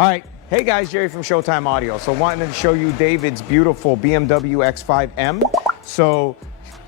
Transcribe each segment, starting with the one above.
All right, hey guys, Jerry from Showtime Audio. So wanted to show you David's beautiful BMW X5M. So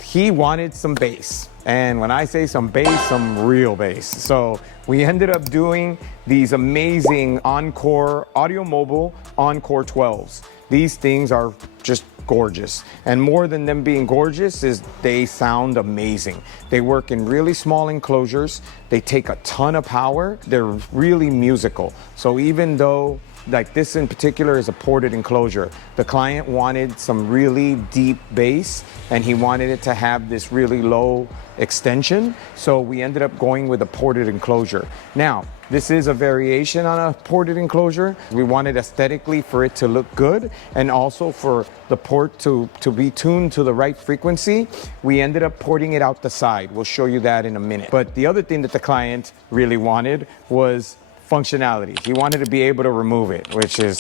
he wanted some bass. And when I say some bass, some real bass. So we ended up doing these amazing Encore Audio Mobile Encore 12s. These things are just gorgeous. And more than them being gorgeous is they sound amazing. They work in really small enclosures. They take a ton of power. They're really musical. So even though like this in particular is a ported enclosure, the client wanted some really deep bass and he wanted it to have this really low extension. So we ended up going with a ported enclosure. Now, this is a variation on a ported enclosure. We wanted aesthetically for it to look good and also for the port to be tuned to the right frequency. We ended up porting it out the side. We'll show you that in a minute. But the other thing that the client really wanted was functionality. He wanted to be able to remove it, which is,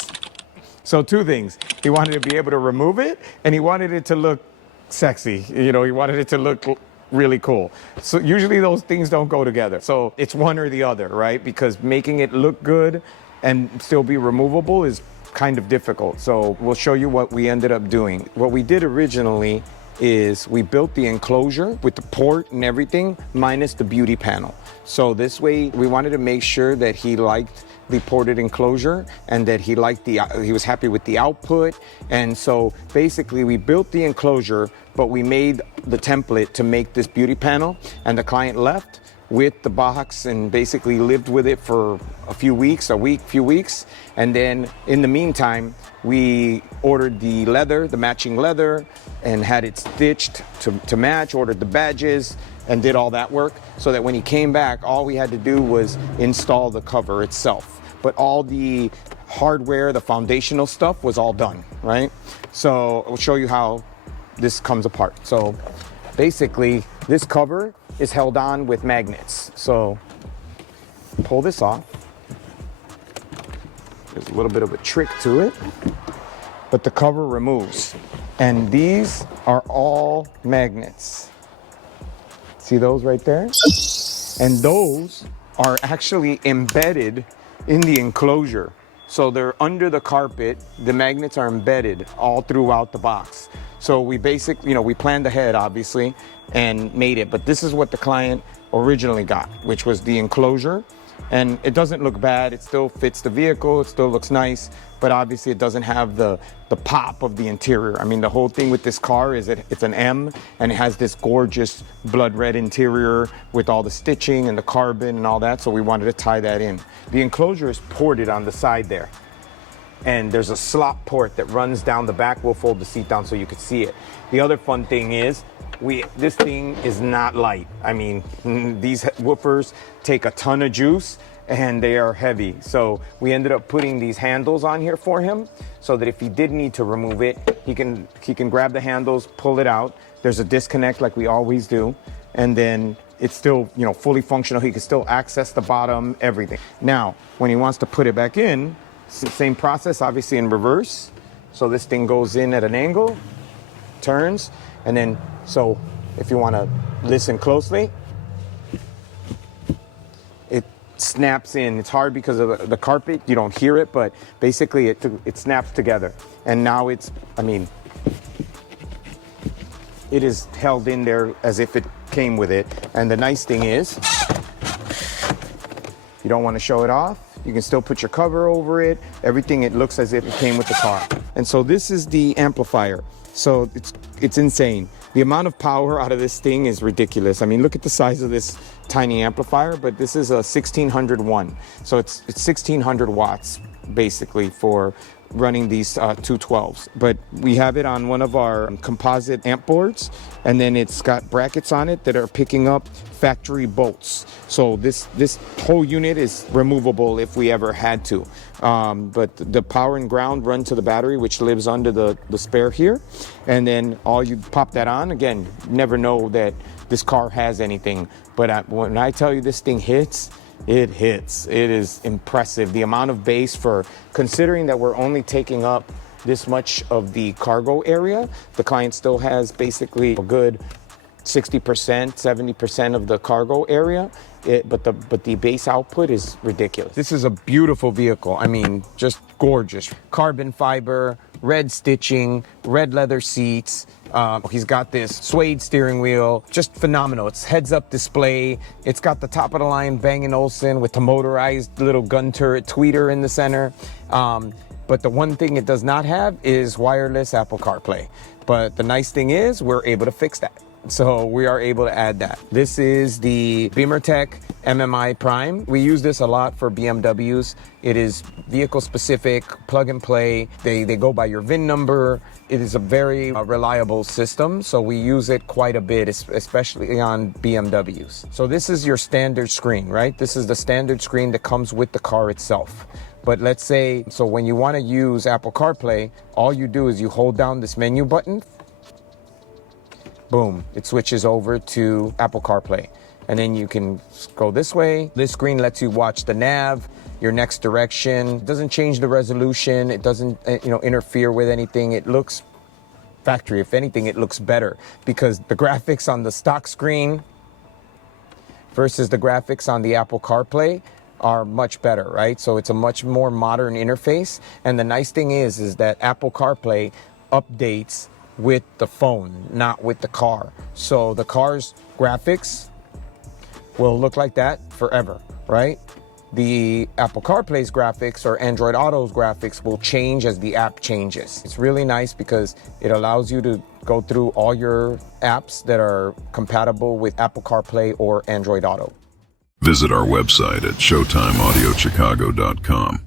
so two things. He wanted to be able to remove it and he wanted it to look sexy. You know, he wanted it to look really cool. So usually those things don't go together. So it's one or the other, right? Because making it look good and still be removable is kind of difficult. So we'll show you what we ended up doing. What we did originally is we built the enclosure with the port and everything minus the beauty panel. So this way we wanted to make sure that he liked the ported enclosure and that he was happy with the output. And so basically we built the enclosure, but we made the template to make this beauty panel, and the client left with the box and basically lived with it for a few weeks. And then in the meantime, we ordered the leather, the matching leather, and had it stitched to match, ordered the badges, and did all that work so that when he came back, all we had to do was install the cover itself. But all the hardware, the foundational stuff was all done, right? So I'll show you how this comes apart. So basically, this cover is held on with magnets. So pull this off. There's a little bit of a trick to it, but the cover removes. And these are all magnets. See those right there? And those are actually embedded in the enclosure. So they're under the carpet. The magnets are embedded all throughout the box. So we basically, we planned ahead, obviously, and made it. But this is what the client originally got, which was the enclosure. And it doesn't look bad. It still fits the vehicle. It still looks nice. But obviously, it doesn't have the pop of the interior. I mean, the whole thing with this car is it's an M, and it has this gorgeous blood red interior with all the stitching and the carbon and all that. So we wanted to tie that in. The enclosure is ported on the side there. And there's a slot port that runs down the back. We'll fold the seat down so you can see it. The other fun thing is, this thing is not light. I mean, these woofers take a ton of juice and they are heavy. So we ended up putting these handles on here for him so that if he did need to remove it, he can grab the handles, pull it out. There's a disconnect like we always do. And then it's still, fully functional. He can still access the bottom, everything. Now, when he wants to put it back in, same process, obviously in reverse. So this thing goes in at an angle, turns, and then, so if you want to listen closely, it snaps in. It's hard because of the carpet, you don't hear it, but basically it snaps together. And now it is held in there as if it came with it. And the nice thing is, you don't want to show it off. You can still put your cover over it. Everything, it looks as if it came with the car. And so this is the amplifier. So it's insane. The amount of power out of this thing is ridiculous. I mean, look at the size of this tiny amplifier, but this is a 1600 one. So it's 1600 watts basically for running these 212s. But we have it on one of our composite amp boards, and then it's got brackets on it that are picking up factory bolts. So this whole unit is removable if we ever had to. But the power and ground run to the battery, which lives under the spare here. And then all you pop that on, again, never know that this car has anything. But when I tell you this thing hits, it hits. It is impressive. The amount of bass, for considering that we're only taking up this much of the cargo area, the client still has basically a good 60%, 70% of the cargo area. But the bass output is ridiculous. This is a beautiful vehicle. I mean, just gorgeous. Carbon fiber, red stitching, red leather seats. He's got this suede steering wheel, just phenomenal. It's heads-up display. It's got the top-of-the-line Bang & Olufsen with the motorized little gun turret tweeter in the center. But the one thing it does not have is wireless Apple CarPlay. But the nice thing is we're able to fix that. So we are able to add that. This is the BeamerTech MMI Prime. We use this a lot for BMWs. It is vehicle specific, plug and play. They go by your VIN number. It is a very reliable system. So we use it quite a bit, especially on BMWs. So this is your standard screen, right? This is the standard screen that comes with the car itself. But let's say, so when you want to use Apple CarPlay, all you do is you hold down this menu button. Boom, it switches over to Apple CarPlay. And then you can go this way. This screen lets you watch the nav, your next direction. It doesn't change the resolution. It doesn't interfere with anything. It looks factory. If anything, it looks better because the graphics on the stock screen versus the graphics on the Apple CarPlay are much better, right? So it's a much more modern interface. And the nice thing is that Apple CarPlay updates with the phone, not with the car. So the car's graphics will look like that forever, right? The Apple CarPlay's graphics or Android Auto's graphics will change as the app changes. It's really nice because it allows you to go through all your apps that are compatible with Apple CarPlay or Android Auto. Visit our website at showtimeaudiochicago.com.